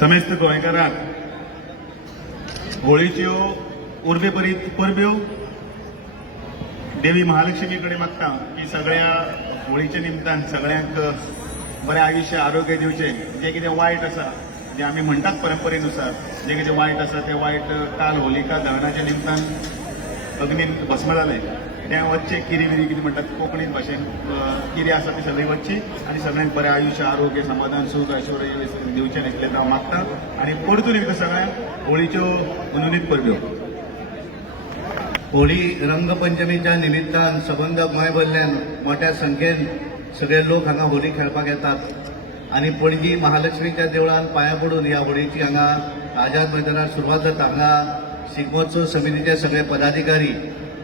समेस्त गोंयकारांक होळीच्यो उर्बेभरीत परब्यो देवी महालक्ष्मी कडेन मागता की सगळ्या होळीच्या निमतान सगळ्यांक बरें आयुश्य आरोग्य दिवचें. जें कितें वायट आसा जें आमी म्हणटात परंपरेनुसार जें कितें वायट आसा तें वायट काल होलिका दहनाच्या निमतान अग्नीन भस्म जालें तें वच्चें किरी विरी कितें म्हणटात कोंकणीन भाशेन किरी आसा ती सगळी वच्ची आनी सगळ्यांक बरें आयुश्य आरोग्य समाधान सुख ऐश्वर्य दिवचें इतलें हांव मागतां. आनी परतून एकदां सगळ्यांक होळीच्यो मनोनीत परब्यो. होळी रंगपंचमीच्या निमित्तान सबंद गोंयभरल्यान मोठ्या संख्येन सगळे लोक हांगा होळी खेळपाक येतात आनी पणजी महालक्ष्मीच्या देवळान पांयां पडून ह्या होळीची हांगा आझाद मैदानार सुरवात जाता. हांगा शिगमोत्सव समितीचे सगळे पदाधिकारी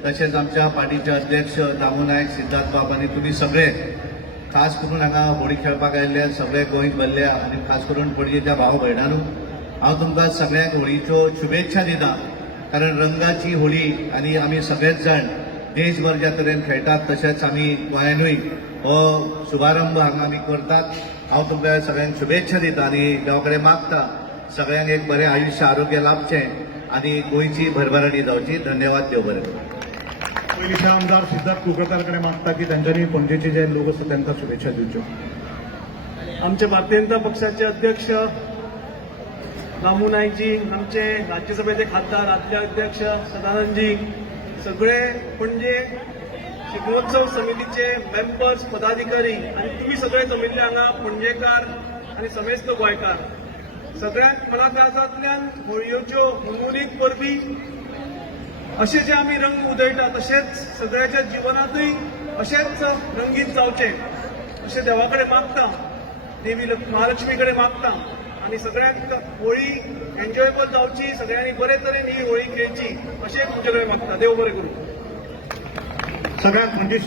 तशेंच आमच्या पार्टीचे अध्यक्ष दामू नायक सिद्धार्थ बाब आनी तुमी सगळे खास करून हांगा होळी खेळपाक आयिल्ले सगळे गोंयभरल्या आनी खास करून पणजेच्या भाव भयणांनो हांव तुमकां सगळ्यांक होळीच्यो शुभेच्छा दितां. कारण रंगाची होळी आनी आमी सगळेच जाण देशभर ज्या तरेन खेळटात तशेंच आमी गोंयानूय हो शुभारंभ हांगा आमी करतात. हांव तुमकां सगळ्यांक शुभेच्छा दितां आनी देवा कडेन मागता सगळ्यांक एक बरें आयुश्य आरोग्य लाभचें आनी गोंयची भरभराटी जावची. धन्यवाद. देव बरें. पयलींचे आमदार सिद्धार्थ कुंकळकार कडेन मागता की तांच्यांनी पणजेचे जे लोक आसा तांकां शुभेच्छा दिवच्यो. आमचे भारतीय जनता पक्षाचे अध्यक्ष दामू नाईकजी, आमचे राज्यसभेचे खासदार आदले अध्यक्ष सदानंदजी, सगळे पणजे शिगमोत्सव समितीचे मेंबर्स पदाधिकारी आणि तुम्ही सगळे जमिल्ले हांगा पणजेकार आणि समेस्त गोंयकार सगळ्यांक मनांतल्यान होळयेच्यो मनोनीत परबी अशे जे आमी रंग उधळटा तशेंच सगळ्याच्या जिवनातूय अशेंच रंगीत जावचे अशें देवा कडेन मागता. देवी महालक्ष्मी कडेन मागता आनी सगळ्यांक होळी एन्जॉयबल जावची, सगळ्यांनी बरे तरेन ही होळी खेळची अशें तुमचे कडेन मागता. देव बरें करूं. सगळ्यांक म्हणजे